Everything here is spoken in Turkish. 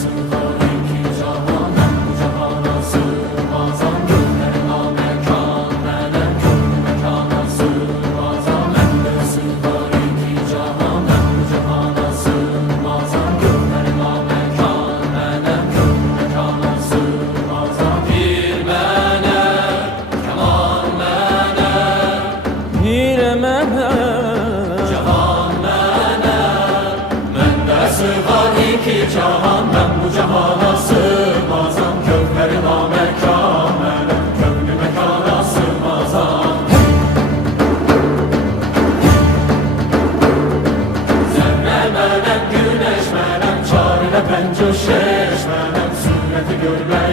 sığar iki cahan, ben bu cahana sığmazam. Gönlüme mekan, melek gönlü mekana sığmazam. Bende sığar iki cahan, ben bu cahana sığmazam. Gönlüme mekan, melek gönlü mekana sığmazam. Bir melek, keman melek, Pire melek, cahan melek. Bende sığar iki cahan, ben bu cahana sığmazam. Gönlüme mekan, melek gönlü mekana sığmazam. Zerre melek, güneş melek, çarine pencö şeş melek. Sureti görmeye